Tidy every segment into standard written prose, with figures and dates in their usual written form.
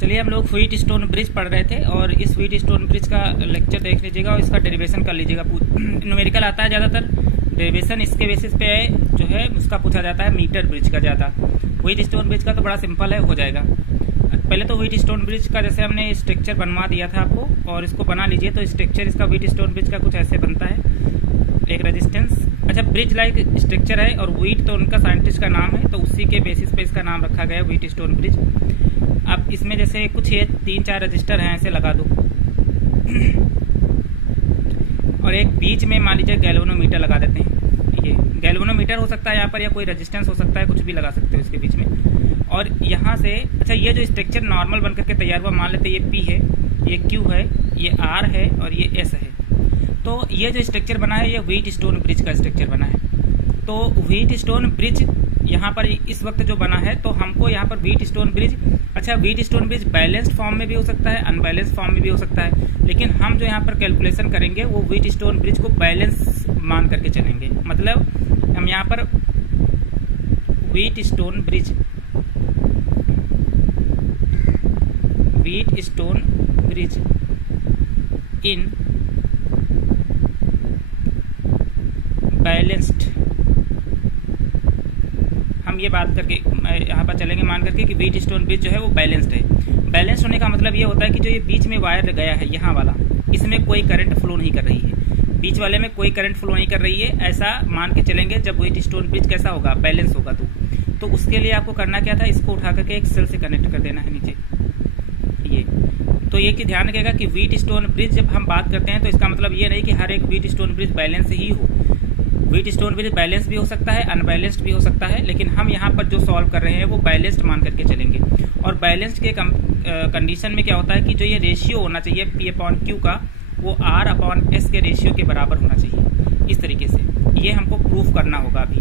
चलिए हम लोग व्हीट स्टोन ब्रिज पढ़ रहे थे और इस व्हीट स्टोन ब्रिज का लेक्चर देख लीजिएगा और इसका डेरिवेशन कर लीजिएगा। न्यूमेरिकल आता है ज़्यादातर, डेरिवेशन इसके बेसिस पे जो है उसका पूछा जाता है मीटर ब्रिज का ज़्यादा। व्हीट स्टोन ब्रिज का तो बड़ा सिंपल है, हो जाएगा। पहले तो व्हीट स्टोन ब्रिज का जैसे हमने स्ट्रक्चर बनवा दिया था आपको, और इसको बना लीजिए। तो स्ट्रक्चर इसका व्हीट स्टोन ब्रिज का कुछ ऐसे बनता है। एक रेजिस्टेंस, अच्छा ब्रिज लाइक स्ट्रक्चर है और व्हीट तो उनका साइंटिस्ट का नाम है, तो उसी के बेसिस पे इसका नाम रखा गया व्हीट स्टोन ब्रिज। अब इसमें जैसे कुछ ये 3-4 रजिस्टर हैं, ऐसे लगा दो और एक बीच में मान लीजिए गैल्वेनोमीटर लगा देते हैं। ये गैल्वेनोमीटर हो सकता है यहाँ पर, या कोई रेजिस्टेंस हो सकता है, कुछ भी लगा सकते हो इसके बीच में। और यहाँ से अच्छा ये जो स्ट्रक्चर नॉर्मल बनकर के तैयार हुआ, मान लेते हैं ये P है, ये Q है, ये R है और ये S है। तो ये जो स्ट्रक्चर बना है ये व्हीट स्टोन ब्रिज का स्ट्रक्चर बना है। तो व्हीट स्टोन ब्रिज यहाँ पर इस वक्त जो बना है, तो हमको यहाँ पर व्हीट स्टोन ब्रिज, अच्छा wheat stone bridge balanced form में भी हो सकता है, अनबैलेंस्ड फॉर्म में भी हो सकता है, लेकिन हम जो यहाँ पर कैलकुलेशन करेंगे वो व्हीट स्टोन ब्रिज को बैलेंस मान करके चलेंगे। मतलब हम यहाँ पर व्हीट स्टोन ब्रिज इन बैलेंस्ड, हम ये बात करके यहाँ पर चलेंगे मान करके कि व्हीट स्टोन ब्रिज जो है वो बैलेंस्ड है। बैलेंस्ड होने का मतलब ये होता है कि जो ये बीच में वायर गया है यहाँ वाला, इसमें कोई करंट फ्लो नहीं कर रही है, बीच वाले में कोई करंट फ्लो नहीं कर रही है, ऐसा मान के चलेंगे। जब व्हीट स्टोन ब्रिज कैसा होगा, बैलेंस होगा। तो उसके लिए आपको करना क्या था, इसको उठा करके एक सेल से कनेक्ट कर देना है नीचे ये। तो ये कि ध्यान रखिएगा कि व्हीट स्टोन ब्रिज जब हम बात करते हैं तो इसका मतलब ये नहीं कि हर एक व्हीट स्टोन ब्रिज बैलेंस ही हो। व्हीट स्टोन ब्रिज बैलेंस भी हो सकता है, अनबैलेंस्ड भी हो सकता है, लेकिन हम यहाँ पर जो सॉल्व कर रहे हैं वो बैलेंस्ड मान करके चलेंगे। और बैलेंस्ड के कंडीशन में क्या होता है कि जो ये रेशियो होना चाहिए P/Q का, वो R/S के रेशियो के बराबर होना चाहिए। इस तरीके से ये हमको प्रूफ करना होगा अभी।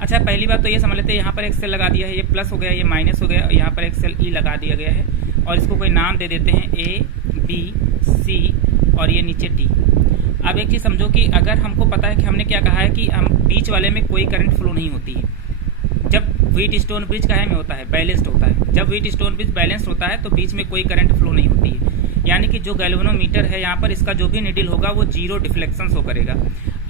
अच्छा पहली बात तो ये समझ लेते हैं, यहाँ पर एक सेल लगा दिया है, ये प्लस हो गया, ये माइनस हो गया, और यहाँ पर एक सेल E लगा दिया गया है और इसको कोई नाम दे देते हैं A, B, C और ये नीचे T। अब एक चीज़ समझो कि अगर हमको पता है कि हमने क्या कहा है कि हम बीच वाले में कोई करंट फ्लो नहीं होती है। जब व्हीट स्टोन ब्रिज काहे में होता है, बैलेंस्ड होता है। जब व्हीट स्टोन ब्रिज बैलेंस्ड होता है तो बीच में कोई करंट फ्लो नहीं होती है, यानी कि जो गैल्वेनोमीटर है यहाँ पर, इसका जो भी निडल होगा वो 0 डिफ्लेक्शन शो करेगा।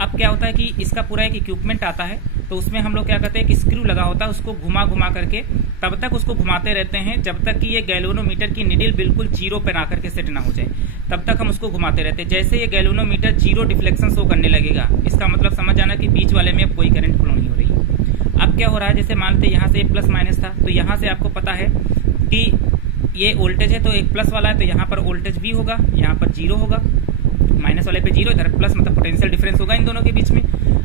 अब क्या होता है कि इसका पूरा एक इक्विपमेंट आता है, तो उसमें हम लोग क्या करते हैं कि स्क्रू लगा होता है, उसको घुमा घुमा करके तब तक उसको घुमाते रहते हैं जब तक कि ये गैल्वेनोमीटर की निडल बिल्कुल 0 पे ना करके सेट ना हो जाए, तब तक हम उसको घुमाते रहते हैं। जैसे ये गैल्वेनोमीटर 0 डिफ्लेक्शन शो करने लगेगा, इसका मतलब समझ जाना कि बीच वाले में अब कोई करंट फ्लो नहीं हो रही है। अब क्या हो रहा है, जैसे मानते यहाँ से प्लस माइनस था, तो यहाँ से आपको पता है कि ये वोल्टेज है, तो एक प्लस वाला है तो यहाँ पर वोल्टेज भी होगा, यहाँ पर 0 होगा, माइनस वाले पे 0, इधर प्लस, मतलब पोटेंशियल डिफरेंस होगा इन दोनों के बीच में।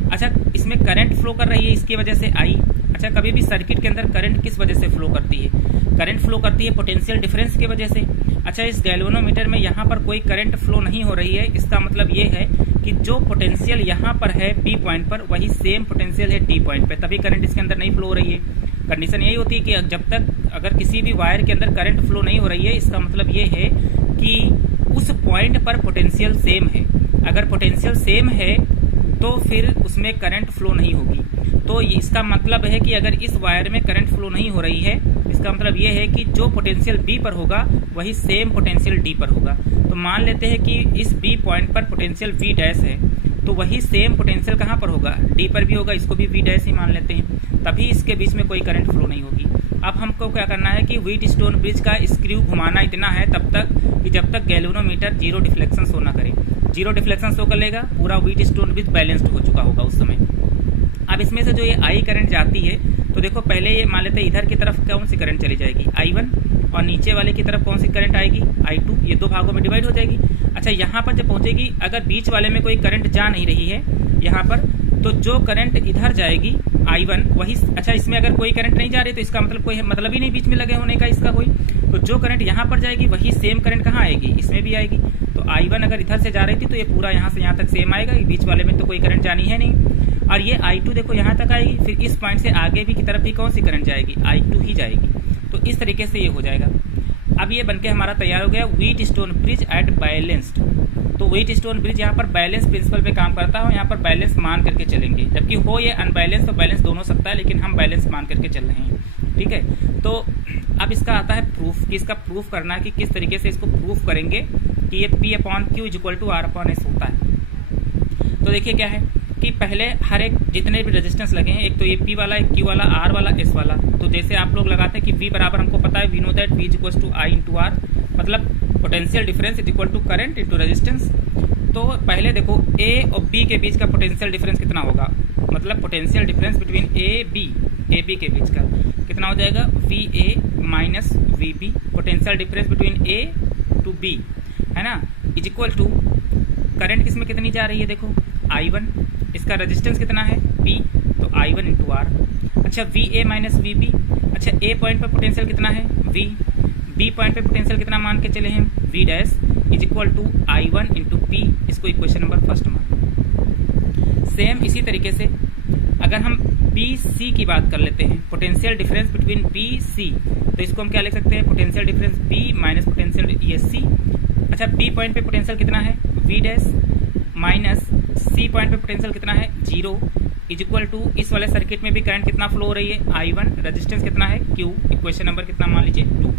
अच्छा इसमें करंट फ्लो कर रही है इसकी वजह से I। अच्छा कभी भी सर्किट के अंदर करंट किस वजह से फ्लो करती है, करंट फ्लो करती है पोटेंशियल डिफरेंस की वजह से। अच्छा इस गैल्वेनोमीटर में यहाँ पर कोई करंट फ्लो नहीं हो रही है, इसका मतलब ये है कि जो पोटेंशियल यहाँ पर है P पॉइंट पर, वही सेम पोटेंशियल है T पॉइंट पे, तभी करंट इसके अंदर नहीं फ्लो हो रही है। कंडीशन यही होती है कि जब तक अगर किसी भी वायर के अंदर करंट फ्लो नहीं हो रही है, इसका मतलब ये है कि उस पॉइंट पर पोटेंशियल सेम है। अगर पोटेंशियल सेम है तो फिर उसमें करंट फ्लो नहीं होगी। तो इसका मतलब है कि अगर इस वायर में करंट फ्लो नहीं हो रही है, इसका मतलब ये है कि जो पोटेंशियल B पर होगा वही सेम पोटेंशियल D पर होगा। तो मान लेते हैं कि इस B पॉइंट पर पोटेंशियल V डैश है, तो वही सेम पोटेंशियल कहाँ पर होगा, D पर भी होगा, इसको भी V डैश ही मान लेते हैं, तभी इसके बीच में कोई करंट फ्लो नहीं होगी। अब हमको क्या करना है कि व्हीट स्टोन ब्रिज का स्क्रू घुमाना इतना है तब तक कि जब तक गैल्वेनोमीटर 0 डिफ्लेक्शन शो ना करे। 0 डिफ्लेक्शन शो कर लेगा, पूरा व्हीट स्टोन ब्रिज बैलेंस्ड हो चुका होगा उस समय। अब इसमें से जो ये I करंट जाती है, तो देखो पहले ये मान लेते हैं इधर की तरफ कौन सी करंट चली जाएगी, I1, और नीचे वाले की तरफ कौन सी करंट आएगी, I2। ये 2 भागों में डिवाइड हो जाएगी। अच्छा यहाँ पर जब पहुंचेगी, अगर बीच वाले में कोई करंट जा नहीं रही है यहाँ पर, तो जो करंट इधर जाएगी I1 वही, अच्छा इसमें अगर कोई करंट नहीं जा रही तो इसका मतलब कोई मतलब ही नहीं बीच में लगे होने का इसका कोई, तो जो करंट यहाँ पर जाएगी वही सेम करंट कहाँ आएगी, इसमें भी आएगी। तो I1 अगर इधर से जा रही थी तो ये पूरा यहाँ से यहाँ तक सेम आएगा, बीच वाले में तो कोई करंट जानी है नहीं। और ये I2 देखो यहाँ तक आएगी, फिर इस पॉइंट से आगे भी की तरफ भी कौन सी करंट जाएगी, I2 ही जाएगी। तो इस तरीके से ये हो जाएगा। अब ये बनके हमारा तैयार हो गया Wheatstone bridge at balanced. तो व्हीट स्टोन ब्रिज यहाँ पर बैलेंस प्रिंसिपल पे काम करता है, यहाँ पर बैलेंस मान करके चलेंगे, जबकि हो ये अनबैलेंस तो बैलेंस दोनों सकता है, लेकिन हम बैलेंस मान करके चल रहे हैं। ठीक है, तो अब इसका आता है प्रूफ, कि इसका प्रूफ करना है कि किस तरीके से इसको प्रूफ करेंगे कि ये P upon Q equal to R upon S होता है। तो देखिए क्या है कि पहले हर एक जितने भी रेजिस्टेंस लगे हैं, एक तो ये P वाला, एक Q वाला, R वाला, S वाला, तो जैसे आप लोग लगाते हैं कि V बराबर हमको पता है, we know that V is equal to I into R, मतलब potential difference is equal to current into resistance. तो पहले देखो A और B के बीच का पोटेंशियल डिफरेंस कितना होगा, मतलब potential difference between A B के बीच का कितना हो जाएगा, VA minus VB, potential difference between A to B है ना, इज इक्वल टू करंट किसमें कितनी जा रही है, देखो I1, इसका रेजिस्टेंस कितना है P, तो I1 इंटू R। अच्छा VA माइनस VB, अच्छा A पॉइंट पर पोटेंशियल कितना है V, B पॉइंट पे पोटेंशियल कितना मान के चले हैं V dash, is equal to I1 into P, इसको इक्वेशन नंबर फर्स्ट मान। सेम इसी तरीके से अगर हम BC की बात कर लेते हैं, पोटेंशियल डिफरेंस बिटवीन BC, तो इसको हम क्या लिख सकते हैं, potential difference B minus potential ये C। अच्छा B पॉइंट पे पोटेंशियल कितना है V dash minus C point पे पोटेंशियल कितना है 0, इज इक्वल टू इस वाले सर्किट में भी करंट कितना फ्लो हो रही है I1, रेजिस्टेंस कितना है Q, इक्वेशन नंबर कितना मान लीजिए 2।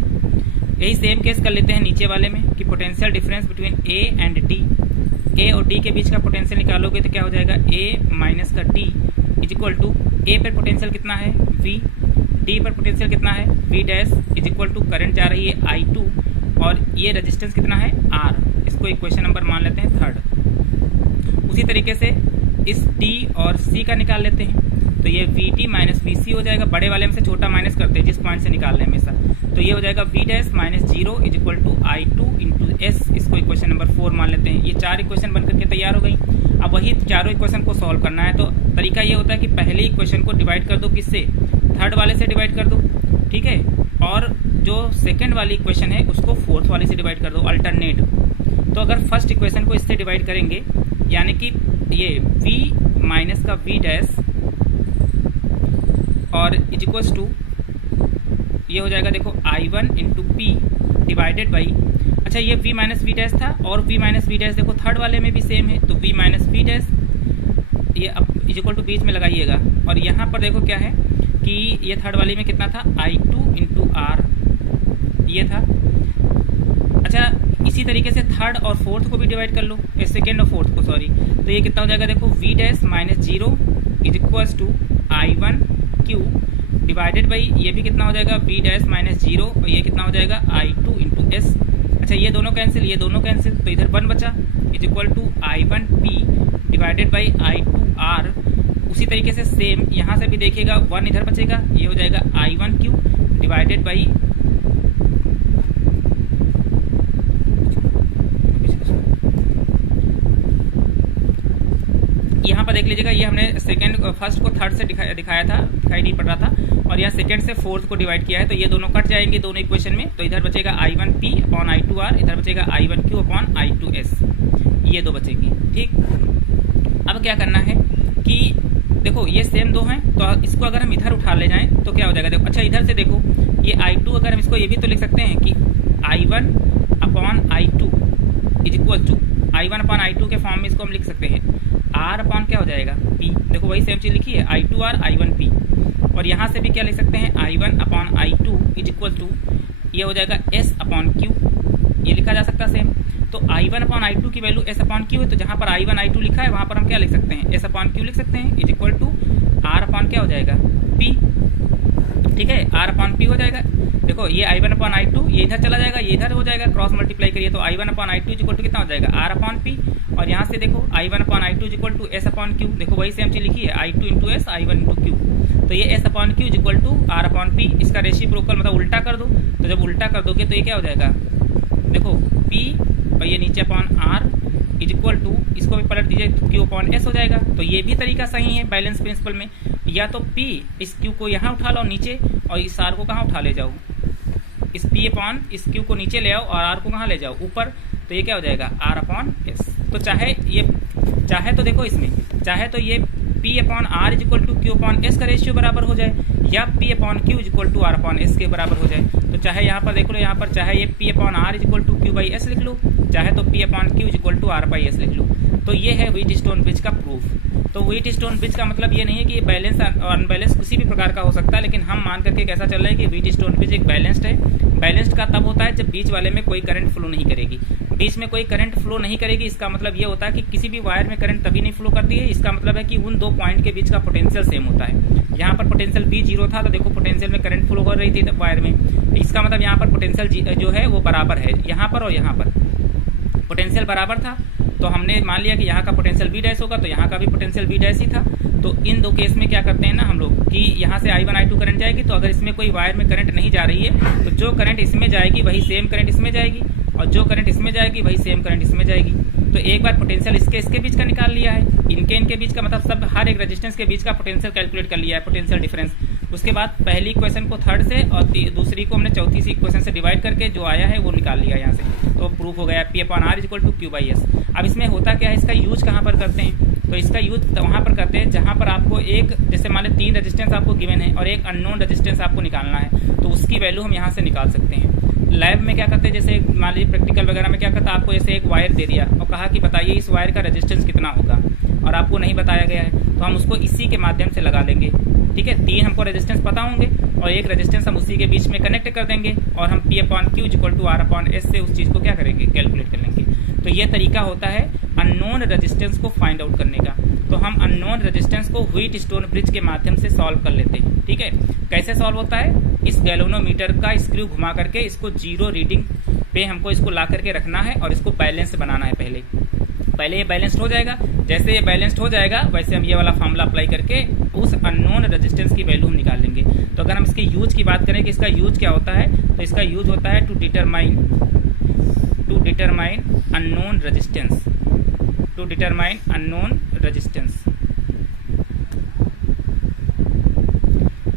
यही सेम केस कर लेते हैं नीचे वाले में कि potential difference between A and D, A और D के बीच का पोटेंशियल निकालोगे तो क्या हो जाएगा A माइनस का D, is equal to A पर पोटेंशियल कितना है V, D पर पोटेंशियल कितना है V dash, is equal to current जा रही है I2 और ये रेजिस्टेंस कितना है R, इसको इक्वेशन नंबर मान लेते हैं थर्ड। उसी तरीके से इस D और C का निकाल लेते हैं, तो ये VT माइनस VC हो जाएगा, बड़े वाले में से छोटा माइनस करते हैं जिस पॉइंट से निकाल रहे हैं हमेशा, तो ये हो जाएगा V dash minus 0 is equal to I2 into S, इसको इक्वेशन नंबर 4 मान लेते हैं। ये 4 इक्वेशन बन करके तैयार हो गई। अब वही चारों इक्वेशन को सॉल्व करना है, तो तरीका ये होता है कि पहले इक्वेशन को डिवाइड कर दो किससे, थर्ड वाले से डिवाइड कर दो, ठीक है, और जो सेकेंड वाली इक्वेशन है उसको फोर्थ वाले से डिवाइड कर दो, अल्टरनेट। तो अगर फर्स्ट इक्वेशन को इससे डिवाइड करेंगे, यानी कि ये V माइनस का V डैश और इज इक्वल्स टू ये हो जाएगा देखो I1 into P divided by, अच्छा ये V माइनस V डैश था और V माइनस V डैश देखो थर्ड वाले में भी सेम है, तो V माइनस V डैश ये अब इज इक्वल टू बीच में लगाइएगा, और यहाँ पर देखो क्या है कि ये थर्ड वाली में कितना था I2 इंटू R ये था। अच्छा इसी तरीके से थर्ड और फोर्थ को भी डिवाइड कर लो, सेकेंड और फोर्थ को सॉरी, तो ये कितना हो जाएगा देखो V dash minus 0 is equals to I1 Q divided by ये भी कितना हो जाएगा V डैश माइनस 0 और ये कितना हो जाएगा I2 इंटू S। अच्छा ये दोनों कैंसिल, ये दोनों कैंसिल, तो इधर 1 बचा is equal to I1 P divided by I2 R। उसी तरीके से सेम यहाँ से भी देखिएगा 1 इधर बचेगा, ये हो जाएगा I1 Q डिवाइडेड बाई यहाँ पर देख लीजिएगा, ये हमने सेकंड फर्स्ट को थर्ड से दिखाया था, दिखाई नहीं पड़ रहा था, और यहाँ सेकंड से फोर्थ को डिवाइड किया है, तो ये दोनों कट जाएंगे दोनों इक्वेशन में, तो इधर बचेगा I1P अपॉन I2R, इधर बचेगा I1Q अपॉन I2S, ये दो बचेंगी। ठीक, अब क्या करना है कि देखो ये सेम दो हैं, तो इसको अगर हम इधर उठा ले जाएं तो क्या हो जाएगा देखो, अच्छा इधर से देखो ये I2 अगर हम इसको ये भी तो लिख सकते हैं कि I1 upon I2 is equal to I1 upon I2 के फॉर्म में इसको हम लिख सकते हैं R अपॉन क्या हो जाएगा P, देखो वही सेम चीज लिखी है I2R I1P, और यहाँ से भी क्या लिख सकते हैं I1 upon I2 is equal to ये हो जाएगा S अपॉन Q, ये लिखा जा सकता है सेम। तो I1 अपॉन I2 की वैल्यू S अपॉन Q है, तो जहाँ पर I1 I2 लिखा है वहाँ पर हम क्या लिख सकते हैं S अपॉन Q लिख सकते हैं is equal to R upon क्या हो जाएगा P, ठीक है, R अपॉन P हो जाएगा। देखो ये I1 अपॉन I2 ये इधर चला जाएगा, ये इधर हो जाएगा, क्रॉस मल्टीप्लाई करिए तो I1 upon I2 is equal to कितना हो जाएगा R अपॉन P, और यहाँ से देखो I1 upon I2 is equal to S upon Q, देखो वही सेम चीज लिखी है I2 into S I1 into Q, तो ये S upon Q is equal to R upon P, इसका रेसिप्रोकल मतलब उल्टा कर दो, तो जब उल्टा कर दोगे तो ये क्या हो जाएगा देखो P और ये नीचे upon R is equal to इसको भी पलट दीजिए तो Q अपॉन S हो जाएगा। तो ये भी तरीका सही है बैलेंस प्रिंसिपल में, या तो P इस Q को यहाँ उठा लो नीचे और इस R को कहाँ उठा ले जाओ, इस P अपॉन इस Q को नीचे ले आओ और R को कहाँ ले जाओ ऊपर, तो ये क्या हो जाएगा R अपॉन S। तो चाहे तो देखो इसमें चाहे तो ये P upon R is equal to Q upon S का रेशियो बराबर हो जाए, या P upon Q is equal to R upon S के बराबर हो जाए। तो चाहे यहाँ पर देख लो, यहाँ पर चाहे ये P upon R is equal to Q by S लिख लो, चाहे तो P upon Q is equal to R by S लिख लो। तो ये है व्हीट स्टोन ब्रिज का प्रूफ। तो व्हीट स्टोन ब्रिज का मतलब ये नहीं है कि ये बैलेंस और अनबैलेंस किसी भी प्रकार का हो सकता है, लेकिन हम मान करके कैसा चल रहा है कि व्हीट स्टोन ब्रिज एक बैलेंस्ड है। बैलेंस्ड का तब होता है जब बीच वाले में कोई करंट फ्लो नहीं करेगी। बीच में कोई करंट फ्लो नहीं करेगी, इसका मतलब ये होता है कि किसी भी वायर में करंट तभी नहीं फ्लो करती है। इसका मतलब है कि उन दो पॉइंट के बीच का पोटेंशियल सेम होता है। यहाँ पर पोटेंशियल भी जीरो था, तो देखो पोटेंशियल में करंट फ्लो हो रही थी वायर में, इसका मतलब यहाँ पर पोटेंशियल जो है वो बराबर है। यहाँ पर और यहाँ पर पोटेंशियल बराबर था, तो हमने मान लिया कि यहाँ का पोटेंशियल बी डैश होगा, तो यहाँ का भी पोटेंशियल बी डैश ही था। तो इन दो केस में क्या करते हैं ना हम लोग कि यहाँ से I1 I2 करंट जाएगी, तो अगर इसमें कोई वायर में करंट नहीं जा रही है तो जो करंट इसमें जाएगी वही सेम करंट इसमें जाएगी, और जो करंट इसमें जाएगी वही सेम करंट इसमें जाएगी। तो एक बार पोटेंशियल इसके बीच का निकाल लिया है, इनके बीच का मतलब सब हर एक रेजिस्टेंस के बीच का पोटेंशियल कैलकुलेट कर लिया है, पोटेंशियल डिफरेंस। उसके बाद पहली इक्वेशन को थर्ड से और दूसरी को हमने चौथी सी इक्वेशन से डिवाइड करके जो आया है वो निकाल लिया यहाँ से, तो प्रूफ हो गया P/R = Q/S। अब इसमें होता क्या है, इसका यूज कहाँ पर करते हैं, तो इसका यूज वहाँ पर करते हैं जहाँ पर आपको एक, जैसे मान लें 3 रेजिस्टेंस आपको गिवन है और एक अननोन रेजिस्टेंस आपको निकालना है, तो उसकी वैल्यू हम यहाँ से निकाल सकते हैं। लैब में क्या करते हैं, जैसे मान लीजिए प्रैक्टिकल वगैरह में क्या करता है, आपको जैसे एक वायर दे दिया और कहा कि बताइए इस वायर का रेजिस्टेंस कितना होगा, और आपको नहीं बताया गया है, तो हम उसको इसी के माध्यम से लगा लेंगे। ठीक है, 3 हमको रेजिस्टेंस पता होंगे और एक रेजिस्टेंस हम उसी के बीच में कनेक्ट कर देंगे, और हम P/Q = R/S से उस चीज़ को क्या करेंगे, कैलकुलेट कर लेंगे। तो ये तरीका होता है अननोन रेजिस्टेंस को फाइंड आउट करने का। तो हम अननोन रेजिस्टेंस को व्हीट स्टोन ब्रिज के माध्यम से सॉल्व कर लेते हैं। ठीक है, कैसे सॉल्व होता है, इस गैल्वेनोमीटर का स्क्रू घुमा करके इसको 0 रीडिंग पे हमको इसको ला करके रखना है और इसको बैलेंस बनाना है। पहले ये बैलेंस्ड हो जाएगा, जैसे ये बैलेंस्ड हो जाएगा वैसे हम ये वाला फॉर्मूला अप्लाई करके उस अननोन रेजिस्टेंस की वैल्यू हम निकाल लेंगे। तो अगर हम इसके यूज की बात करें कि इसका यूज क्या होता है, तो इसका यूज होता है to determine unknown resistance, to determine unknown resistance.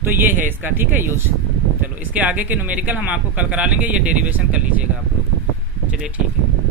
तो ये है इसका, ठीक है, यूज। चलो इसके आगे के न्यूमेरिकल हम आपको कल करा लेंगे, ये डेरिवेशन कर लीजिएगा आप लोग। चलिए ठीक है।